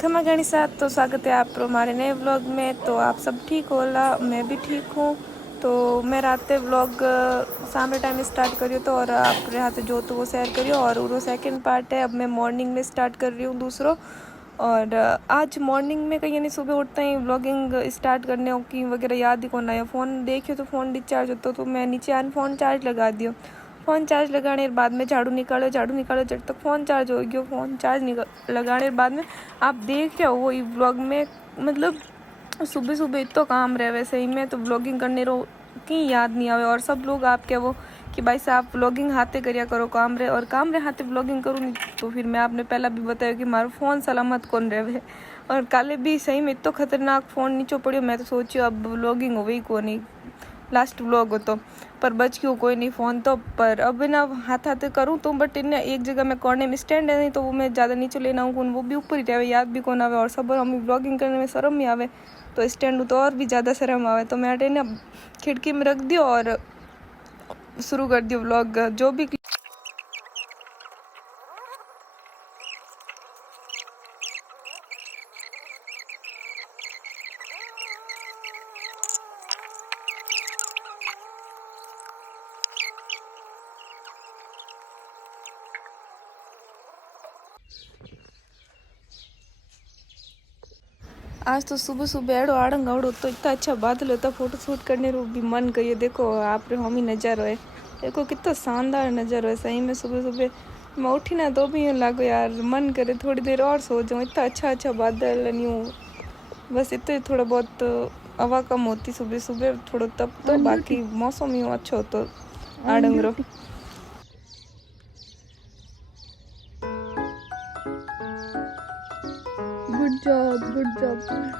खमा गणी साथ तो स्वागत है आप हमारे नए व्लॉग में। तो आप सब ठीक होला, मैं भी ठीक हूँ। तो मैं रात व्लॉग सामने टाइम स्टार्ट करियो तो और आप हाथ जो तो वो शेयर करियो और वो सेकंड पार्ट है। अब मैं मॉर्निंग में स्टार्ट कर रही हूँ दूसरों। और आज मॉर्निंग में कहीं नहीं, सुबह उठते ही व्लॉगिंग स्टार्ट करने की वगैरह याद ही कौन आया। फ़ोन देखियो तो फ़ोन डिस्चार्ज होता तो मैं नीचे आने फ़ोन चार्ज लगा दियो। फ़ोन चार्ज लगाने बाद में झाड़ू निकालो जब तक फ़ोन चार्ज हो गयो। फ़ोन चार्ज लगाने बाद में आप देख रहे हो वो व्लॉग में, मतलब सुबह सुबह इतना काम रहे वैसे ही में तो व्लॉगिंग करने रो की याद नहीं आवे। और सब लोग आपके वो कि भाई साहब व्लॉगिंग हाथे करिया करो काम रे, और काम रे हाथे व्लॉगिंग करूँ नहीं तो फिर मैं आपने पहला भी बताया कि मारो फ़ोन सलामत कौन रहे। और काले भी सही में इतना खतरनाक फ़ोन नीचे पड़ियो, मैं तो सोचियो अब व्लॉगिंग हो गई को नहीं, लास्ट व्लॉग हो तो पर बच क्यों कोई नहीं फ़ोन तो। पर अब ना हाथ हाथ करूँ तो बट इन्हें एक जगह में कोने में स्टैंड है नहीं तो वो मैं ज़्यादा नीचे लेना हूँ वो भी ऊपर ही रहे, याद भी कौन आवे। और सब हम ब्लॉगिंग करने में शर्म ही आवे तो स्टैंड तो और भी ज़्यादा शर्म आवे। तो मैं अटे ना खिड़की में रख दियो और शुरू कर दियो व्लॉग जो भी। आज तो सुबह सुबह एड़ो आड़ंग आवड़ो तो इतना अच्छा बादल होता, फोटो शूट करने रो भी मन करिए। देखो आप रे होमी नज़ारो है, देखो कितना शानदार नज़ारो है। सही में सुबह सुबह मैं उठी ना तो भी यूँ लागो यार मन करे थोड़ी देर और सो जाऊँ। इतना अच्छा बादल यूँ, बस इतना थोड़ा बहुत हवा कम होती सुबह सुबह थोड़ा तब तो बाकी मौसम यूँ अच्छा होता आड़ंग रो। Good job good job.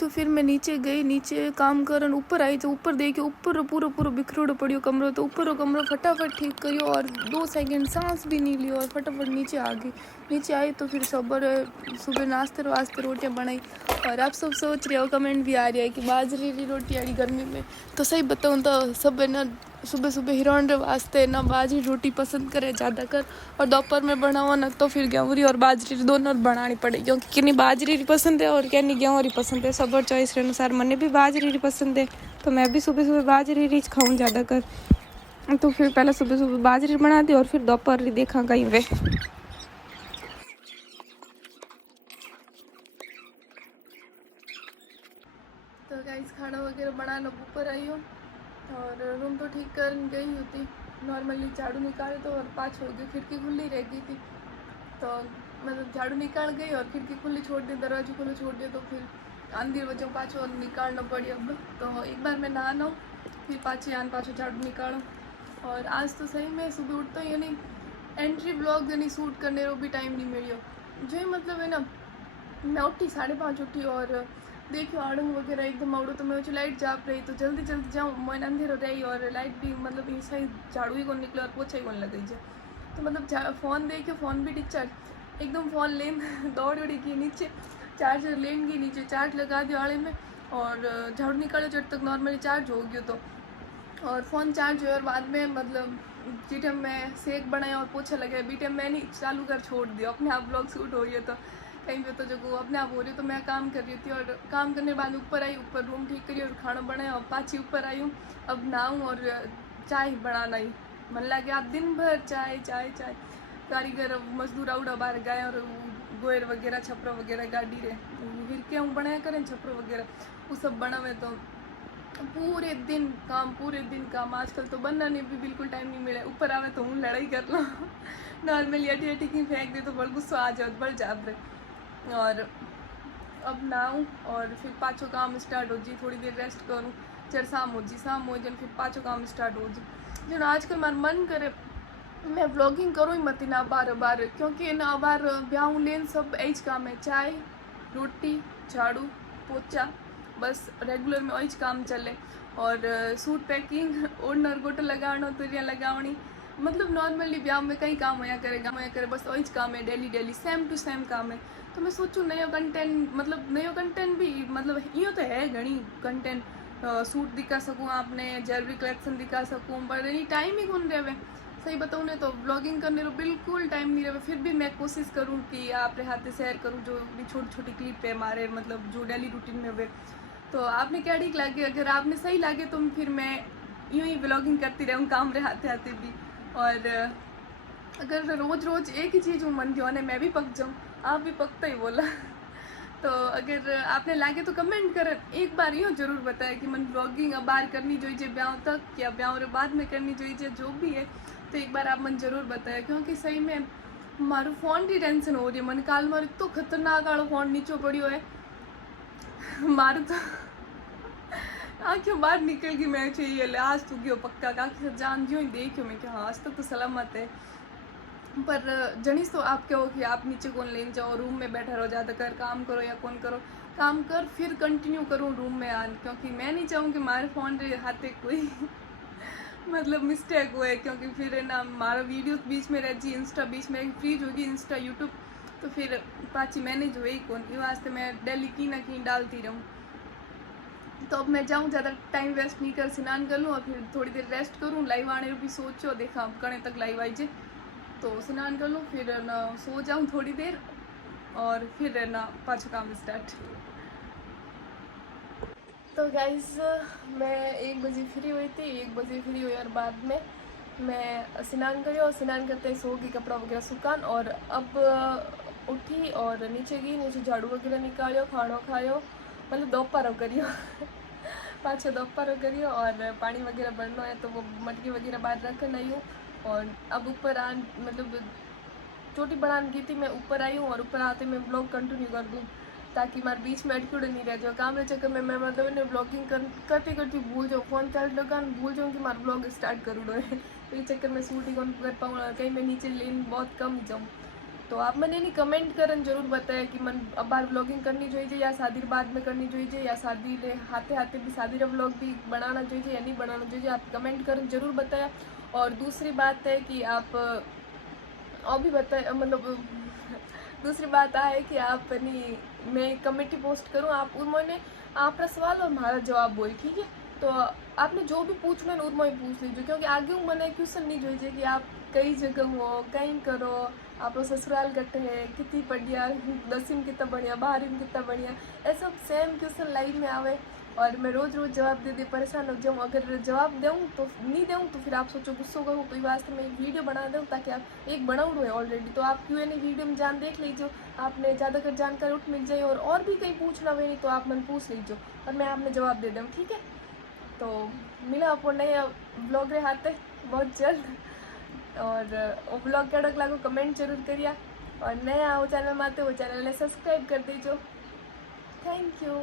तो फिर मैं नीचे गई, नीचे काम करन ऊपर आई तो ऊपर देखियो ऊपर पूरा पूरा बिखरोड़ पड़ियो कमरो। तो ऊपर कमरो फटाफट ठीक करियो और 2 सेकंड सांस भी नहीं लियो और फटाफट नीचे आ गई। नीचे आई तो फिर सुबह नाश्ते वास्ते रोटियाँ बनाई। और आप सब सोच रहे हो, कमेंट भी आ रही है कि बाजरे की रोटी आड़ी गर्मी में। तो सही बताऊँ तो सब है ना सुबह सुबह हिरोन वास्ते ना बाजरी रोटी पसंद करे ज़्यादा कर, और दोपहर में बनाओ ना तो फिर गेहूँ और बाजरी दोनों बनानी पड़ेगी क्योंकि किन्नी बाजरी पसंद है और किन्नी गेहूँ पसंद है। सब चॉइस के अनुसार मैंने भी बाजरी पसंद है तो मैं भी सुबह सुबह बाजरी रिच खाऊँ ज़्यादा कर। तो फिर पहले सुबह सुबह बाजरी बना दी और फिर दोपहर देखा कहीं वे। तो गाइस खाना वगैरह बना लो, ऊपर आई हूँ और रूम तो ठीक कर गई होती, नॉर्मली झाड़ू निकाले तो और 5 हो गई, खिड़की खुली रह गई थी तो मतलब झाड़ू निकाल गई और खिड़की खुली छोड़ दी, दरवाजे खुले छोड़ दिए तो फिर आंधी वजह पाछो निकालना पड़ी। अब तो एक बार मैं नहाना फिर पाछो झाड़ू निकालो। और आज तो सही में सुबह उठता ही नहीं एंट्री ब्लॉग यानी शूट करने रो भी टाइम नहीं मिलियो जो मतलब है ना। मैं उठी 5:30 उठी और देखियो आड़ंग वगैरह एकदम आवड़ो तो मैं लाइट जाप रही तो जल्दी जल्दी जाऊँ, मन अंधेरो रही और लाइट भी मतलब ऐसा ही झाड़ू ही कौन निकले और पोछा ही कौन लग जाए। तो मतलब फ़ोन देखियो फ़ोन भी डिस्चार्ज एकदम फ़ोन लेन दौड़ की नीचे चार्जर लेन गई नीचे चार्ज लगा दियो आड़े में और झाड़ू निकालो जब तक नॉर्मली चार्ज हो गयो तो। और फ़ोन चार्ज हुआ और बाद में मतलब जी टाइम मैं सेक बनाया और पोछा लगाया बी टाइम मैंने चालू कर छोड़ दिया अपने आप ब्लॉग शूट हो गया। तो कहीं पे तो जो अपने आप हो रही, तो मैं काम कर रही थी और काम करने के बाद ऊपर आई, ऊपर रूम ठीक करी और खाना बनाया और पाछी ऊपर आई हूँ। अब नहाऊँ और चाय बनाना ही मन लगे, आप दिन भर चाय चाय चाय। कारीगर मजदूर आउड़ा बाहर गए और गोयर वगैरह छपरा वगैरह गाड़ी रे हिर के हूँ बनाया करें छपरो वगैरह वो सब बनावे, तो पूरे दिन काम। आजकल तो बनने भी बिल्कुल टाइम नहीं मिले, ऊपर आवे तो हूँ लड़ाई कर लो नॉर्मली अटी अटी की फेंक दे तो बड़ गुस्सा आ जाओ, बड़ जाब रहे। और अब नहाऊँ और फिर पाछो काम स्टार्ट हो जी, थोड़ी देर रेस्ट करूँ, चल शाम हो जाए फिर पाछो काम स्टार्ट हो जी। जो आजकल मार मन करे मैं व्लॉगिंग करूँ ही मत ना बार, क्योंकि ना बार ब्याह लेन सब एज काम है, चाय रोटी झाड़ू पोछा, बस रेगुलर में वही काम चले। और सूट पैकिंग ओढ़ना गोटा लगाना तुरियाँ लगावनी, मतलब नॉर्मली ब्याह में कई काम होया करे बस वही काम है, डेली सेम टू सेम काम है। तो मैं सोचूँ नयो कंटेंट, मतलब नयो कंटेंट भी मतलब यो तो है घनी कंटेंट, सूट दिखा सकूँ आपने, ज्वेलरी कलेक्शन दिखा सकूँ, पर एनी टाइम ही कौन रहे। सही बताऊँ ने तो ब्लॉगिंग करने को बिल्कुल टाइम नहीं रहे, फिर भी मैं कोशिश करूँ कि आपके हाथ शेयर करूँ जो भी छोटी छोटी क्लिप है हमारे, मतलब जो डेली रूटीन में हुए। तो आपने क्या ठीक लगे, अगर आपने सही लगे तो फिर मैं यूँ ही ब्लॉगिंग करती रहूँ काम रहे आते भी। और अगर रोज़ एक ही चीज़ मन दिवाने मैं भी पक जाऊँ, आप भी पकता ही बोला तो अगर आपने लागे तो कमेंट करें, एक बार यूँ जरूर बताए कि मन ब्लॉगिंग अब बार करनी चाहिए ब्याह तक या ब्याह बाद में करनी चाहिए, जो भी है। तो एक बार आप मन जरूर बताए, क्योंकि सही में मारू फोन की टेंशन हो रही है मन, काल मारू तो खतरनाक वाला फोन नीचो पड़ियो है मारू तो आँखों बाहर निकल गई, मैं चाहिए आज तो गयो पक्का काकी जान जियो ही देखियो मैं कि हाँ आज तक तो सलामत है। पर जनीस तो आप क्या हो कि आप नीचे कौन लेने जाओ, रूम में बैठा रहो, ज़्यादा कर काम करो या कौन करो, काम कर फिर कंटिन्यू करूँ रूम में आन, क्योंकि मैं नहीं चाहूँ कि हमारे फ़ोन रे हाथे कोई मतलब मिस्टेक हुए, क्योंकि फिर ना हमारा वीडियो बीच में रह जी, इंस्टा बीच में फ्रीज होगी, इंस्टा यूट्यूब, तो फिर पाची मैनेज हुए ही कौन, ये वास्ते मैं डेली की ना की डालती रहूँ। तो अब मैं जाऊँ, ज़्यादा टाइम वेस्ट नहीं कर, स्नान कर लूँ और फिर थोड़ी देर रेस्ट करूँ, लाइव आने भी सोचो देखा कने तक लाइव आई जे, तो स्नान कर लूँ फिर ना सो जाऊँ थोड़ी देर और फिर ना पाछो काम स्टार्ट। तो गाइस मैं 1 बजे फ्री हुई थी, 1 बजे फ्री हुई और बाद में मैं स्नान करी और स्नान करते ही सो गई, कपड़ा वगैरह सुखान, और अब उठी और नीचे गई, नीचे झाड़ू वगैरह निकालो, खाना खायो, मतलब दोपहर करियो पाछो दोपहर करियो, और पानी वगैरह भरना है तो वो मटकी वगैरह बाहर रखन आई हूँ। और अब ऊपर आ मतलब चोटी बनाने की थी, मैं ऊपर आई हूँ और ऊपर आते मैं ब्लॉग कंटिन्यू कर दूँ, ताकि मारे बीच में अटके नहीं रह जाओ काम के चक्कर में। मैं मतलब इन्हें ब्लॉगिंग करती भूल जाऊँ, फ़ोन चार्ज लगा भूल जाऊँ कि मारा ब्लॉग स्टार्ट कर दो है तो इस चक्कर में शूट ही कौन कर पाऊँ, कहीं मैं नीचे लेन बहुत कम जाऊँ। तो आप मैंने नहीं कमेंट करन जरूर बताया कि मन अब बार ब्लॉगिंग करनी चाहिए या शादी बाद में करनी चाहिए, या शादी ले हाथे भी शादी का ब्लॉग भी बनाना चाहिए या नहीं बनाना चाहिए, आप कमेंट करन जरूर बताया। और दूसरी बात है कि आप और भी बताए, मतलब दूसरी बात है कि आप नहीं मैं कमेटी पोस्ट करूँ, आप उन्होंने आपका सवाल और हमारा जवाब बोल, ठीक है। तो आपने जो भी पूछना है उनमें ही पूछ लीजिए, क्योंकि आगे मैंने क्वेश्चन नहीं जोइए कि आप कई जगह हो कहीं करो, आप ससुराल कट्टे है कितनी बढ़िया, 10वीं कितना बढ़िया, 12वीं कितना बढ़िया, ऐसा सेम क्वेश्चन लाइव में आवे और मैं रोज़ जवाब दे परेशान हो जाऊँ। अगर जवाब दूँ तो नहीं दूँ तो फिर आप सोचो गुस्सा करूँ, तो इस वास्ते मैं एक वीडियो बना दूँ ताकि आप एक बनाऊँ है ऑलरेडी, तो आप Q&A वीडियो में जान देख लीजिए, आपने ज़्यादातर जानकारी उठ मिल जाए, और भी कहीं पूछना हुए नहीं तो आप मन पूछ लीजिए और मैं आपने जवाब दे दूँ, ठीक है। तो मिला आपको नया ब्लॉग रे हाथ बहुत जल्द, और ब्लॉग क्या लागो कमेंट जरूर करिए, और नया आओ चैनल में आते हो चैनल ने सब्सक्राइब कर दीजिए। Thank you.